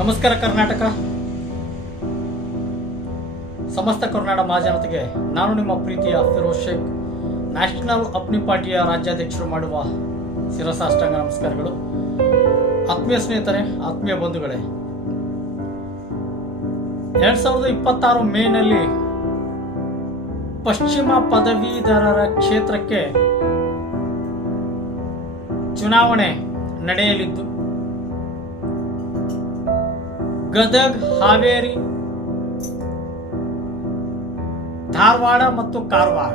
ನಮಸ್ಕಾರ ಕರ್ನಾಟಕ. ಸಮಸ್ತ ಕರ್ನಾಟಕ ಮಹಾಜನತೆಗೆ ನಾನು ನಿಮ್ಮ ಪ್ರೀತಿಯ ಫಿರೋಜ್ ಶೇಖ್. ನ್ಯಾಷನಲ್ ಅಪ್ನಿ ಪಾರ್ಟಿಯ ರಾಜ್ಯಾಧ್ಯಕ್ಷರು ಮಾಡುವ ಶಿರಸಾಷ್ಟಾಂಗ ನಮಸ್ಕಾರಗಳು. ಆತ್ಮೀಯ ಸ್ನೇಹಿತರೆ, ಆತ್ಮೀಯ ಬಂಧುಗಳೇ. ಎರಡ್ ಸಾವಿರದ ಇಪ್ಪತ್ತಾರು ಮೇನಲ್ಲಿ ಪಶ್ಚಿಮ ಪದವೀಧರರ ಕ್ಷೇತ್ರಕ್ಕೆ ಚುನಾವಣೆ ನಡೆಯಲಿದ್ದು. ಗದಗ್, ಹಾವೇರಿ, ಧಾರವಾಡ ಮತ್ತು ಕಾರವಾರ.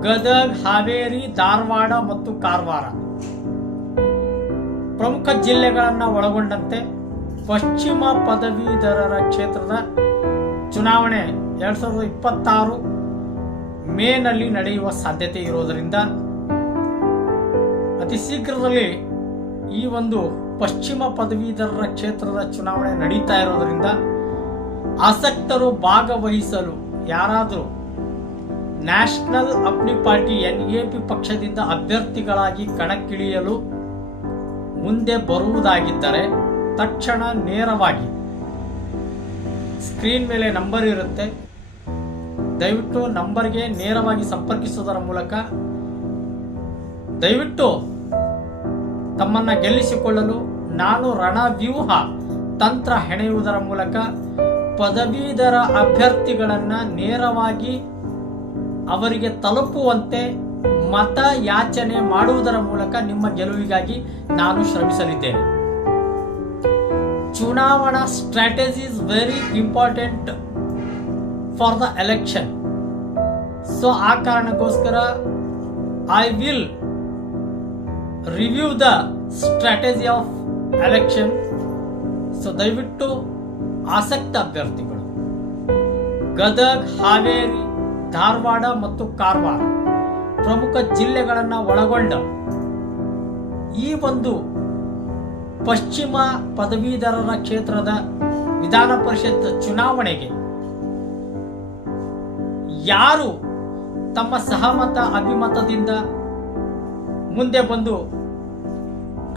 ಗದಗ, ಹಾವೇರಿ, ಧಾರವಾಡ ಮತ್ತು ಕಾರವಾರ. ಪ್ರಮುಖ ಜಿಲ್ಲೆಗಳನ್ನು ಒಳಗೊಂಡಂತೆ ಪಶ್ಚಿಮ ಪದವೀಧರರ ಕ್ಷೇತ್ರದ ಚುನಾವಣೆ ಎರಡ್ ಸಾವಿರದ ಇಪ್ಪತ್ತಾರು ಮೇನಲ್ಲಿ ನಡೆಯುವ ಸಾಧ್ಯತೆ ಇರುವುದರಿಂದ ಅತಿ ಶೀಘ್ರದಲ್ಲಿ ಈ ಒಂದು ಪಶ್ಚಿಮ ಪದವೀಧರರ ಕ್ಷೇತ್ರದ ಚುನಾವಣೆ ನಡೀತಾ ಇರೋದ್ರಿಂದ ಆಸಕ್ತರು ಭಾಗವಹಿಸಲು ಯಾರಾದರೂ national Apni party N A P ಪಕ್ಷದಿಂದ ಅಭ್ಯರ್ಥಿಗಳಾಗಿ ಕಣಕ್ಕಿಳಿಯಲು ಮುಂದೆ ಬರುವುದಾಗಿದ್ದರೆ ತಕ್ಷಣ ನೇರವಾಗಿ ಸ್ಕ್ರೀನ್ ಮೇಲೆ ನಂಬರ್ ಇರುತ್ತೆ. ದಯವಿಟ್ಟು ನಂಬರ್ಗೆ ನೇರವಾಗಿ ಸಂಪರ್ಕಿಸುವುದರ ಮೂಲಕ ದಯವಿಟ್ಟು ತಮ್ಮನ್ನ ಗೆಲ್ಲಿಸಿಕೊಳ್ಳಲು ನಾನು ರಣವ್ಯೂಹ, ತಂತ್ರ ಹೆಣೆಯುವುದರ ಮೂಲಕ ಪದವೀಧರ ಅಭ್ಯರ್ಥಿಗಳನ್ನ ನೇರವಾಗಿ ಅವರಿಗೆ ತಲುಪುವಂತೆ ಮತ ಯಾಚನೆ ಮಾಡುವುದರ ಮೂಲಕ ನಿಮ್ಮ ಗೆಲುವಿಗಾಗಿ ನಾನು ಶ್ರಮಿಸಲಿದ್ದೇನೆ. ಚುನಾವಣಾ strategy is very important for the election so ಆ ಕಾರಣಕ್ಕೋಸ್ಕರ I will review the strategy of election so ದಯವಿಟ್ಟು ಆಸಕ್ತ ಅಭ್ಯರ್ಥಿಗಳು, ಗದಗ್, ಹಾವೇರಿ, ಧಾರವಾಡ ಮತ್ತು ಕಾರವಾರ ಪ್ರಮುಖ ಜಿಲ್ಲೆಗಳನ್ನು ಒಳಗೊಂಡ ಈ ಒಂದು ಪಶ್ಚಿಮ ಪದವೀಧರರ ಕ್ಷೇತ್ರದ ವಿಧಾನ ಪರಿಷತ್ ಚುನಾವಣೆಗೆ ಯಾರು ತಮ್ಮ ಸಹಮತ, ಅಭಿಮತದಿಂದ ಮುಂದೆ ಬಂದು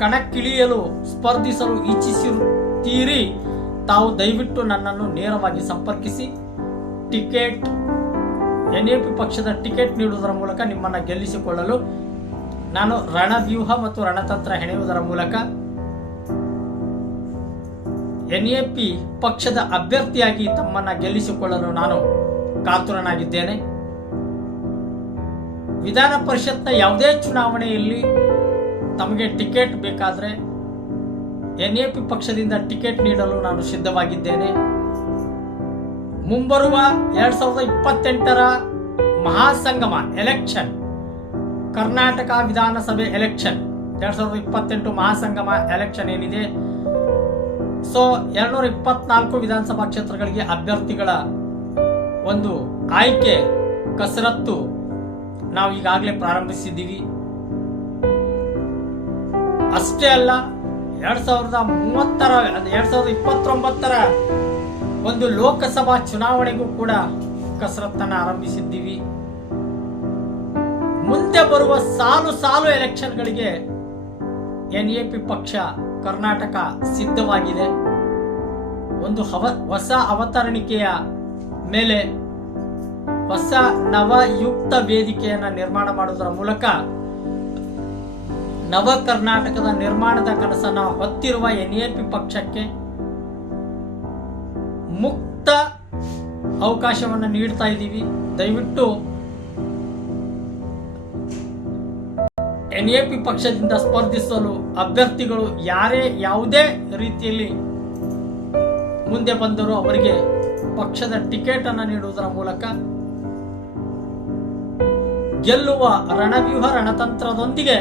ಕಣಕ್ಕಿಳಿಯಲು ಸ್ಪರ್ಧಿಸಲು ಇಚ್ಛಿಸಿರುತ್ತೀರಿ, ತಾವು ದಯವಿಟ್ಟು ನನ್ನನ್ನು ನೇರವಾಗಿ ಸಂಪರ್ಕಿಸಿ. ಟಿಕೆಟ್, ಎನ್ ಎ ಪಿ ಪಕ್ಷದ ಟಿಕೆಟ್ ನೀಡುವುದರ ಮೂಲಕ ನಿಮ್ಮನ್ನು ಗೆಲ್ಲಿಸಿಕೊಳ್ಳಲು ನಾನು ರಣವ್ಯೂಹ ಮತ್ತು ರಣತಂತ್ರ ಹೆಣೆಯುವುದರ ಮೂಲಕ ಎನ್ ಎ ಪಿ ಪಕ್ಷದ ಅಭ್ಯರ್ಥಿಯಾಗಿ ತಮ್ಮನ್ನು ಗೆಲ್ಲಿಸಿಕೊಳ್ಳಲು ನಾನು ಕಾತುರನಾಗಿದ್ದೇನೆ. ವಿಧಾನ ಪರಿಷತ್ನ ಯಾವುದೇ ಚುನಾವಣೆಯಲ್ಲಿ ತಮಗೆ ಟಿಕೆಟ್ ಬೇಕಾದರೆ ಎನ್ ಎ ಪಿ ಪಕ್ಷದಿಂದ ಟಿಕೆಟ್ ನೀಡಲು ನಾನು ಸಿದ್ಧವಾಗಿದ್ದೇನೆ. ಮುಂಬರುವ ಎರಡ್ ಸಾವಿರದ ಇಪ್ಪತ್ತೆಂಟರ ಮಹಾಸಂಗಮ ಎಲೆಕ್ಷನ್ ಕರ್ನಾಟಕ ವಿಧಾನಸಭೆ ಎಲೆಕ್ಷನ್ ಎರಡ್ ಸಾವಿರದ ಇಪ್ಪತ್ತೆಂಟು ಮಹಾಸಂಗಮ ಎಲೆಕ್ಷನ್ ಏನಿದೆ? ಸೊ, ಎರಡ್ನೂರ ಇಪ್ಪತ್ನಾಲ್ಕು ವಿಧಾನಸಭಾ ಕ್ಷೇತ್ರಗಳಿಗೆ ಅಭ್ಯರ್ಥಿಗಳ ಒಂದು ಆಯ್ಕೆ, ಕಸರತ್ತು ನಾವು ಈಗಾಗಲೇ ಪ್ರಾರಂಭಿಸಿದ್ದೀವಿ. ಅಷ್ಟೇ ಅಲ್ಲ, ಎರಡ್ ಸಾವಿರದ ಮೂವತ್ತರ ಎರಡ್ ಸಾವಿರದ ಇಪ್ಪತ್ತೊಂಬತ್ತರ ಒಂದು ಲೋಕಸಭಾ ಚುನಾವಣೆಗೂ ಕೂಡ ಕಸರತ್ತನ್ನು ಆರಂಭಿಸಿದ್ದೀವಿ. ಮುಂದೆ ಬರುವ ಸಾಲು ಸಾಲು ಎಲೆಕ್ಷನ್ಗಳಿಗೆ ಎನ್ ಎ ಪಿ ಪಕ್ಷ ಕರ್ನಾಟಕ ಸಿದ್ಧವಾಗಿದೆ. ಒಂದು ಹವ, ಹೊಸ ಅವತರಣಿಕೆಯ ಮೇಲೆ ಹೊಸ ನವಯುಕ್ತ ವೇದಿಕೆಯನ್ನು ನಿರ್ಮಾಣ ಮಾಡುವುದರ ಮೂಲಕ ನವ ಕರ್ನಾಟಕದ ನಿರ್ಮಾಣದ ಕನಸನ್ನು ಹೊತ್ತಿರುವ ಎನ್ ಎ ಪಿ ಪಕ್ಷಕ್ಕೆ ಮುಕ್ತ ಅವಕಾಶವನ್ನು ನೀಡ್ತಾ ಇದ್ದೀವಿ. ದಯವಿಟ್ಟು ಎನ್ ಎ ಪಿ ಪಕ್ಷದಿಂದ ಸ್ಪರ್ಧಿಸಲು ಅಭ್ಯರ್ಥಿಗಳು ಯಾರೇ ಯಾವುದೇ ರೀತಿಯಲ್ಲಿ ಮುಂದೆ ಬಂದರೂ ಅವರಿಗೆ ಪಕ್ಷದ ಟಿಕೆಟ್ ಅನ್ನು ನೀಡುವುದರ ಮೂಲಕ ಗೆಲ್ಲುವ ರಣವ್ಯೂಹ ರಣತಂತ್ರದೊಂದಿಗೆ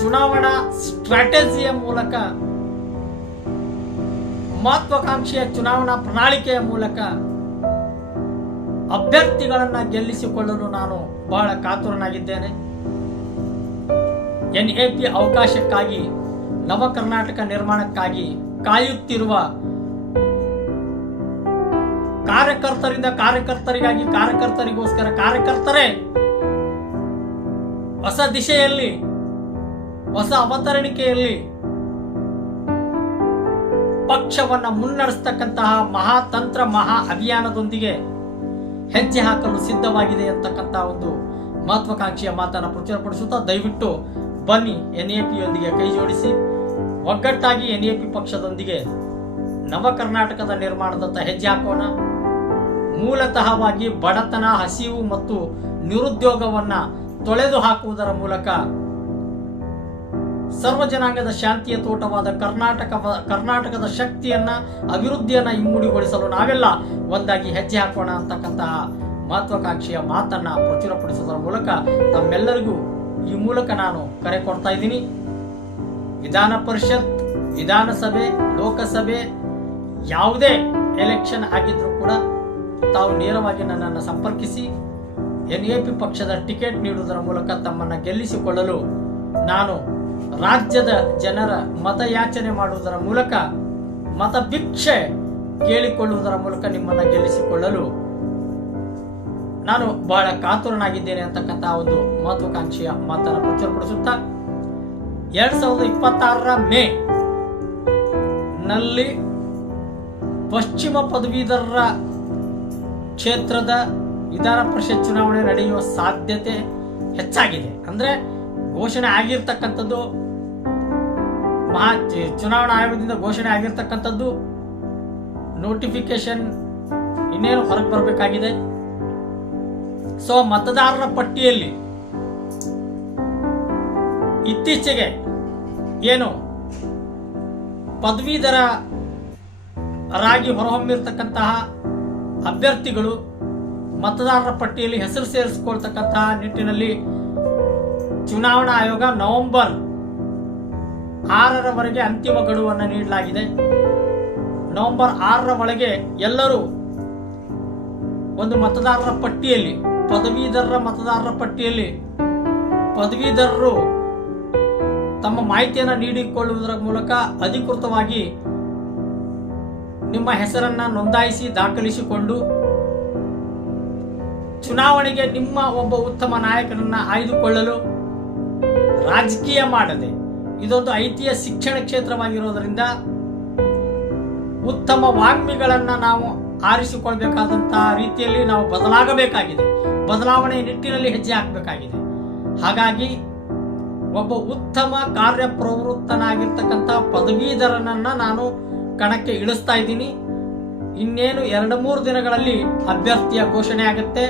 ಚುನಾವಣಾ ಸ್ಟ್ರಾಟಜಿಯ ಮೂಲಕ, ಮಹತ್ವಾಕಾಂಕ್ಷೆಯ ಚುನಾವಣಾ ಪ್ರಣಾಳಿಕೆಯ ಮೂಲಕ ಅಭ್ಯರ್ಥಿಗಳನ್ನ ಗೆಲ್ಲಿಸಿಕೊಳ್ಳಲು ನಾನು ಬಹಳ ಕಾತುರನಾಗಿದ್ದೇನೆ. ಎನ್ ಎ ಪಿ ಅವಕಾಶಕ್ಕಾಗಿ, ನವ ಕರ್ನಾಟಕ ನಿರ್ಮಾಣಕ್ಕಾಗಿ ಕಾಯುತ್ತಿರುವ ಕಾರ್ಯಕರ್ತರಿಂದ ಕಾರ್ಯಕರ್ತರಿಗಾಗಿ ಕಾರ್ಯಕರ್ತರಿಗೋಸ್ಕರ ಕಾರ್ಯಕರ್ತರೇ, ಹೊಸ ದಿಶೆಯಲ್ಲಿ ಹೊಸ ಅವತರಣಿಕೆಯಲ್ಲಿ ಪಕ್ಷವನ್ನ ಮುನ್ನಡೆಸ್ತಕ್ಕಂತಹ ಮಹಾತಂತ್ರ, ಮಹಾ ಅಭಿಯಾನದೊಂದಿಗೆ ಹೆಜ್ಜೆ ಹಾಕಲು ಸಿದ್ಧವಾಗಿದೆ ಅಂತಕ್ಕಂತಹ ಒಂದು ಮಹತ್ವಾಕಾಂಕ್ಷೆಯ ಮಾತನ್ನು ಪ್ರಚುರಪಡಿಸುತ್ತಾ ದಯವಿಟ್ಟು ಬನ್ನಿ ಎನ್ ಎ ಪಿಯೊಂದಿಗೆ ಕೈ ಜೋಡಿಸಿ. ಒಗ್ಗಟ್ಟಾಗಿ ಎನ್ ಎ ಪಿ ಪಕ್ಷದೊಂದಿಗೆ ನವ ಕರ್ನಾಟಕದ ನಿರ್ಮಾಣದತ್ತ ಹೆಜ್ಜೆ ಹಾಕೋಣ. ಮೂಲತಃವಾಗಿ ಬಡತನ, ಹಸಿವು ಮತ್ತು ನಿರುದ್ಯೋಗವನ್ನ ತೊಳೆದು ಹಾಕುವುದರ ಮೂಲಕ ಸರ್ವ ಜನಾಂಗದ ಶಾಂತಿಯ ತೋಟವಾದ ಕರ್ನಾಟಕ ಕರ್ನಾಟಕದ ಶಕ್ತಿಯನ್ನ, ಅಭಿವೃದ್ಧಿಯನ್ನ ಇಮ್ಮುಡಿಗೊಳಿಸಲು ನಾವೆಲ್ಲ ಒಂದಾಗಿ ಹೆಜ್ಜೆ ಹಾಕೋಣ ಅಂತಕ್ಕಂತಹ ಮಹತ್ವಾಕಾಂಕ್ಷೆಯ ಮಾತನ್ನ ಪ್ರಚುರಪಡಿಸುವುದರ ಮೂಲಕ ತಮ್ಮೆಲ್ಲರಿಗೂ ಈ ಮೂಲಕ ನಾನು ಕರೆ ಕೊಡ್ತಾ ಇದ್ದೀನಿ. ವಿಧಾನ ಪರಿಷತ್, ವಿಧಾನಸಭೆ, ಲೋಕಸಭೆ, ಯಾವುದೇ ಎಲೆಕ್ಷನ್ ಆಗಿದ್ರೂ ಕೂಡ ತಾವು ನೇರವಾಗಿ ನನ್ನನ್ನು ಸಂಪರ್ಕಿಸಿ, ಎನ್ ಎ ಪಿ ಪಕ್ಷದ ಟಿಕೆಟ್ ನೀಡುವುದರ ಮೂಲಕ ತಮ್ಮನ್ನು ಗೆಲ್ಲಿಸಿಕೊಳ್ಳಲು ನಾನು ರಾಜ್ಯದ ಜನರ ಮತಯಾಚನೆ ಮಾಡುವುದರ ಮೂಲಕ ಮತ ಭಿಕ್ಷೆ ಕೇಳಿಕೊಳ್ಳುವುದರ ಮೂಲಕ ನಿಮ್ಮನ್ನು ಗೆಲ್ಲಿಸಿಕೊಳ್ಳಲು ನಾನು ಬಹಳ ಕಾತುರನಾಗಿದ್ದೇನೆ ಅಂತಕ್ಕಂತಹ ಒಂದು ಮಹತ್ವಾಕಾಂಕ್ಷೆಯ ಮಾತನ್ನು ಪ್ರಚುರಪಡಿಸುತ್ತಾ, ಎರಡ್ ಸಾವಿರದ ಇಪ್ಪತ್ತಾರರ ಮೇ ನಲ್ಲಿ ಪಶ್ಚಿಮ ಪದವೀಧರರ ಕ್ಷೇತ್ರದ ವಿಧಾನ ಪರಿಷತ್ ಚುನಾವಣೆ ನಡೆಯುವ ಸಾಧ್ಯತೆ ಹೆಚ್ಚಾಗಿದೆ. ಅಂದ್ರೆ ಘೋಷಣೆ ಆಗಿರ್ತಕ್ಕಂಥದ್ದು, ಮಹಾ ಚುನಾವಣಾ ಆಯೋಗದಿಂದ ಘೋಷಣೆ ಆಗಿರ್ತಕ್ಕಂಥದ್ದು ನೋಟಿಫಿಕೇಶನ್ ಇನ್ನೇನು ಹೊರಗೆ ಬರಬೇಕಾಗಿದೆ. ಸೊ ಮತದಾರರ ಪಟ್ಟಿಯಲ್ಲಿ ಇತ್ತೀಚೆಗೆ ಏನು ಪದವೀಧರ ರಾಗಿ ಹೊರಹೊಮ್ಮಿರ್ತಕ್ಕಂತಹ ಅಭ್ಯರ್ಥಿಗಳು ಮತದಾರರ ಪಟ್ಟಿಯಲ್ಲಿ ಹೆಸರು ಸೇರಿಸಿಕೊಳ್ತಕ್ಕಂತಹ ನಿಟ್ಟಿನಲ್ಲಿ ಚುನಾವಣಾ ಆಯೋಗ ನವೆಂಬರ್ ಆರರವರೆಗೆ ಅಂತಿಮ ಗಡುವನ್ನು ನೀಡಲಾಗಿದೆ. ನವೆಂಬರ್ ಆರರ ಒಳಗೆ ಎಲ್ಲರೂ ಒಂದು ಮತದಾರರ ಪಟ್ಟಿಯಲ್ಲಿ, ಪದವೀಧರರ ಮತದಾರರ ಪಟ್ಟಿಯಲ್ಲಿ ಪದವೀಧರರು ತಮ್ಮ ಮಾಹಿತಿಯನ್ನು ನೀಡಿಕೊಳ್ಳುವುದರ ಮೂಲಕ ಅಧಿಕೃತವಾಗಿ ನಿಮ್ಮ ಹೆಸರನ್ನು ನೋಂದಾಯಿಸಿ ದಾಖಲಿಸಿಕೊಂಡು ಚುನಾವಣೆಗೆ ನಿಮ್ಮ ಒಬ್ಬ ಉತ್ತಮ ನಾಯಕನನ್ನು ಆಯ್ದುಕೊಳ್ಳಲು ರಾಜಕೀಯ ಮಾಡದೆ, ಇದೊಂದು ಐತಿಹ್ಯ ಶಿಕ್ಷಣ ಕ್ಷೇತ್ರವಾಗಿರೋದರಿಂದ ಉತ್ತಮ ವಾಗ್ಮಿಗಳನ್ನು ನಾವು ಆರಿಸಿಕೊಳ್ಬೇಕಾದಂತಹ ರೀತಿಯಲ್ಲಿ ನಾವು ಬದಲಾಗಬೇಕಾಗಿದೆ. ಬದಲಾವಣೆ ನಿಟ್ಟಿನಲ್ಲಿ ಹೆಜ್ಜೆ ಹಾಕಬೇಕಾಗಿದೆ. ಹಾಗಾಗಿ ಒಬ್ಬ ಉತ್ತಮ ಕಾರ್ಯಪ್ರವೃತ್ತನಾಗಿರ್ತಕ್ಕಂಥ ಪದವೀಧರನನ್ನ ನಾನು ಕಣಕ್ಕೆ ಇಳಿಸ್ತಾ ಇದ್ದೀನಿ. ಇನ್ನೇನು ಎರಡು ಮೂರು ದಿನಗಳಲ್ಲಿ ಅಭ್ಯರ್ಥಿಯ ಘೋಷಣೆ ಆಗುತ್ತೆ.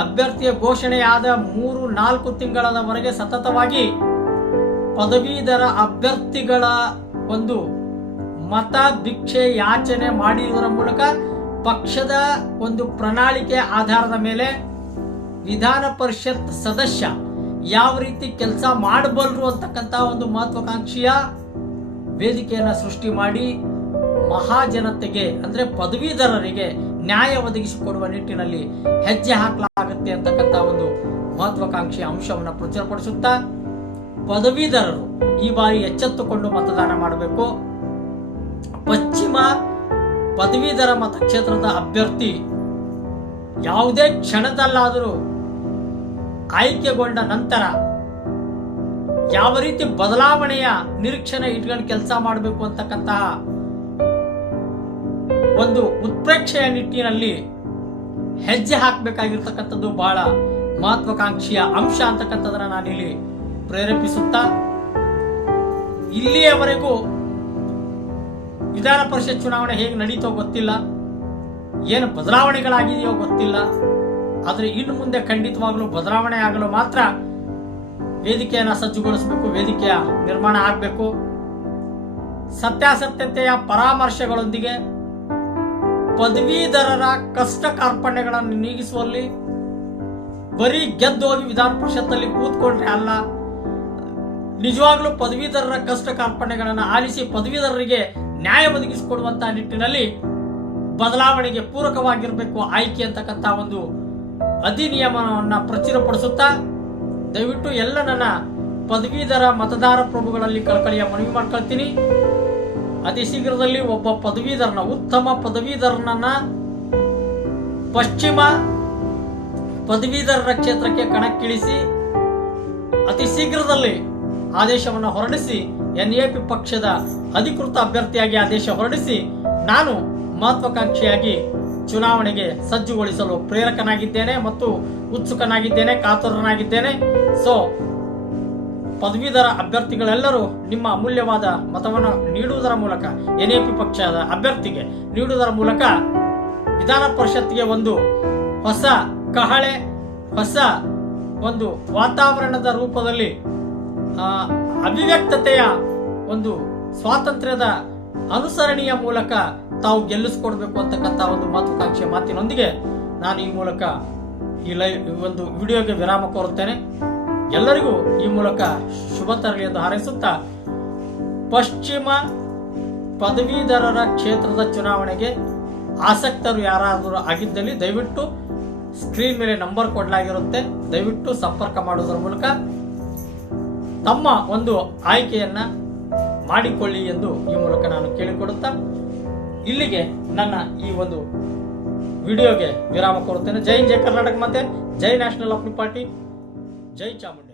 ಅಭ್ಯರ್ಥಿಯ ಘೋಷಣೆಯಾದ ಮೂರು, ನಾಲ್ಕು ತಿಂಗಳವರೆಗೆ ಸತತವಾಗಿ ಪದವೀಧರ ಅಭ್ಯರ್ಥಿಗಳ ಒಂದು ಮತ ಭಿಕ್ಷೆ ಯಾಚನೆ ಮಾಡಿರುವುದರ ಮೂಲಕ ಪಕ್ಷದ ಒಂದು ಪ್ರಣಾಳಿಕೆ ಆಧಾರದ ಮೇಲೆ ವಿಧಾನ ಪರಿಷತ್ ಸದಸ್ಯ ಯಾವ ರೀತಿ ಕೆಲಸ ಮಾಡಬಲ್ಲರು ಅಂತಕ್ಕಂಥ ಒಂದು ಮಹತ್ವಾಕಾಂಕ್ಷೆಯ ವೇದಿಕೆಯನ್ನು ಸೃಷ್ಟಿ ಮಾಡಿ ಮಹಾಜನತೆಗೆ, ಅಂದ್ರೆ ಪದವೀಧರರಿಗೆ ನ್ಯಾಯ ಒದಗಿಸಿಕೊಡುವ ನಿಟ್ಟಿನಲ್ಲಿ ಹೆಜ್ಜೆ ಹಾಕಲಾಗುತ್ತೆ ಅಂತಕ್ಕಂಥ ಒಂದು ಮಹತ್ವಾಕಾಂಕ್ಷೆಯ ಅಂಶವನ್ನು ಪ್ರಚುರಪಡಿಸುತ್ತಾ ಪದವೀಧರರು ಈ ಬಾರಿ ಎಚ್ಚೆತ್ತುಕೊಂಡು ಮತದಾನ ಮಾಡಬೇಕು. ಪಶ್ಚಿಮ ಪದವೀಧರ ಮತಕ್ಷೇತ್ರದ ಅಭ್ಯರ್ಥಿ ಯಾವುದೇ ಕ್ಷಣದಲ್ಲಾದರೂ ಆಯ್ಕೆಗೊಂಡ ನಂತರ ಯಾವ ರೀತಿ ಬದಲಾವಣೆಯ ನಿರೀಕ್ಷಣೆ ಇಟ್ಕೊಂಡು ಕೆಲಸ ಮಾಡಬೇಕು ಅಂತಕ್ಕಂತಹ ಒಂದು ಉತ್ಪ್ರೇಕ್ಷೆಯ ನಿಟ್ಟಿನಲ್ಲಿ ಹೆಜ್ಜೆ ಹಾಕಬೇಕಾಗಿರ್ತಕ್ಕಂಥದ್ದು ಬಹಳ ಮಹತ್ವಾಕಾಂಕ್ಷೆಯ ಅಂಶ ಅಂತಕ್ಕಂಥದನ್ನ ನಾನಿಲ್ಲಿ ಪ್ರೇರೇಪಿಸುತ್ತಾ ಇಲ್ಲಿಯವರೆಗೂ ವಿಧಾನ ಪರಿಷತ್ ಚುನಾವಣೆ ಹೇಗೆ ನಡೀತೋ ಗೊತ್ತಿಲ್ಲ, ಏನು ಬದಲಾವಣೆಗಳಾಗಿದೆಯೋ ಗೊತ್ತಿಲ್ಲ, ಆದರೆ ಇನ್ನು ಮುಂದೆ ಖಂಡಿತವಾಗಲೂ ಬದಲಾವಣೆ ಆಗಲು ಮಾತ್ರ ವೇದಿಕೆಯನ್ನು ಸಜ್ಜುಗೊಳಿಸಬೇಕು, ವೇದಿಕೆಯ ನಿರ್ಮಾಣ ಆಗಬೇಕು. ಸತ್ಯಾಸತ್ಯತೆಯ ಪರಾಮರ್ಶೆಗಳೊಂದಿಗೆ ಪದವೀಧರರ ಕಷ್ಟ ಕಾರ್ಪಣ್ಯಗಳನ್ನು ನೀಗಿಸುವಲ್ಲಿ ಬರೀ ಗೆದ್ದು ಹೋಗಿ ವಿಧಾನ ಪರಿಷತ್ತಲ್ಲಿ ಕೂತ್ಕೊಂಡ್ರೆ ಅಲ್ಲ. ನಿಜವಾಗ್ಲೂ ಪದವೀಧರರ ಕಷ್ಟ ಕಾರ್ಪಣ್ಯಗಳನ್ನು ಆಲಿಸಿ ಪದವೀಧರರಿಗೆ ನ್ಯಾಯ ಒದಗಿಸಿಕೊಡುವಂತಹ ನಿಟ್ಟಿನಲ್ಲಿ ಬದಲಾವಣೆಗೆ ಪೂರಕವಾಗಿರಬೇಕು ಆಯ್ಕೆ ಅಂತಕ್ಕಂಥ ಒಂದು ಅಧಿನಿಯಮವನ್ನ ಪ್ರಚುರಪಡಿಸುತ್ತಾ, ದಯವಿಟ್ಟು ಎಲ್ಲ ನನ್ನ ಪದವೀಧರ ಮತದಾರ ಪ್ರಭುಗಳಲ್ಲಿ ಕಳಕಳಿಯ ಮನವಿ ಮಾಡ್ಕೊಳ್ತೀನಿ. ಅತಿ ಶೀಘ್ರದಲ್ಲಿ ಒಬ್ಬ ಪದವೀಧರನ, ಉತ್ತಮ ಪದವೀಧರನನ್ನ ಪಶ್ಚಿಮ ಪದವೀಧರರ ಕ್ಷೇತ್ರಕ್ಕೆ ಕಣಕ್ಕಿಳಿಸಿ ಅತಿ ಶೀಘ್ರದಲ್ಲಿ ಆದೇಶವನ್ನು ಹೊರಡಿಸಿ ಎನ್ ಎ ಪಿ ಪಕ್ಷದ ಅಧಿಕೃತ ಅಭ್ಯರ್ಥಿಯಾಗಿ ಆದೇಶ ಹೊರಡಿಸಿ ನಾನು ಮಹತ್ವಾಕಾಂಕ್ಷಿಯಾಗಿ ಚುನಾವಣೆಗೆ ಸಜ್ಜುಗೊಳಿಸಲು ಪ್ರೇರಕನಾಗಿದ್ದೇನೆ ಮತ್ತು ಉತ್ಸುಕನಾಗಿದ್ದೇನೆ, ಕಾತುರನಾಗಿದ್ದೇನೆ. ಸೊ ಪದವೀಧರ ಅಭ್ಯರ್ಥಿಗಳೆಲ್ಲರೂ ನಿಮ್ಮ ಅಮೂಲ್ಯವಾದ ಮತವನ್ನು ನೀಡುವುದರ ಮೂಲಕ ಎನ್ ಎ ಪಿ ಪಕ್ಷದ ಅಭ್ಯರ್ಥಿಗೆ ನೀಡುವುದರ ಮೂಲಕ ವಿಧಾನ ಪರಿಷತ್ಗೆ ಒಂದು ಹೊಸ ಕಹಳೆ, ಹೊಸ ಒಂದು ವಾತಾವರಣದ ರೂಪದಲ್ಲಿ ಅಭಿವ್ಯಕ್ತತೆಯ ಒಂದು ಸ್ವಾತಂತ್ರ್ಯದ ಅನುಸರಣೆಯ ಮೂಲಕ ತಾವು ಗೆಲ್ಲಿಸ್ಕೊಡ್ಬೇಕು ಅಂತಕ್ಕಂಥ ಒಂದು ಮಹತ್ವಾಕಾಂಕ್ಷೆಯ ಮಾತಿನೊಂದಿಗೆ ನಾನು ಈ ಮೂಲಕ ಈ ಲೈವ್ ಒಂದು ವಿಡಿಯೋಗೆ ವಿರಾಮ ಕೋರುತ್ತೇನೆ. ಎಲ್ಲರಿಗೂ ಈ ಮೂಲಕ ಶುಭ ತರಲಿ ಎಂದು ಹಾರೈಸುತ್ತಾ, ಪಶ್ಚಿಮ ಪದವೀಧರರ ಕ್ಷೇತ್ರದ ಚುನಾವಣೆಗೆ ಆಸಕ್ತರು ಯಾರಾದರೂ ಆಗಿದ್ದಲ್ಲಿ ದಯವಿಟ್ಟು ಸ್ಕ್ರೀನ್ ಮೇಲೆ ನಂಬರ್ ಕೊಡಲಾಗಿರುತ್ತೆ. ದಯವಿಟ್ಟು ಸಂಪರ್ಕ ಮಾಡುವುದರ ಮೂಲಕ ತಮ್ಮ ಒಂದು ಆಯ್ಕೆಯನ್ನು ಮಾಡಿಕೊಳ್ಳಿ ಎಂದು ಈ ಮೂಲಕ ನಾನು ಕೇಳಿಕೊಡುತ್ತಾ, ಇಲ್ಲಿಗೆ ನನ್ನ ಈ ಒಂದು ವಿಡಿಯೋಗೆ ವಿರಾಮ ಕೊಡುತ್ತೇನೆ ಜೈ ಜೈ ಕರ್ನಾಟಕ ಮತ್ತೆ ಜೈ ನ್ಯಾಷನಲ್ ಆಫ್ ಪಾರ್ಟಿ ಜೈ ಚಾಮುಂಡಿ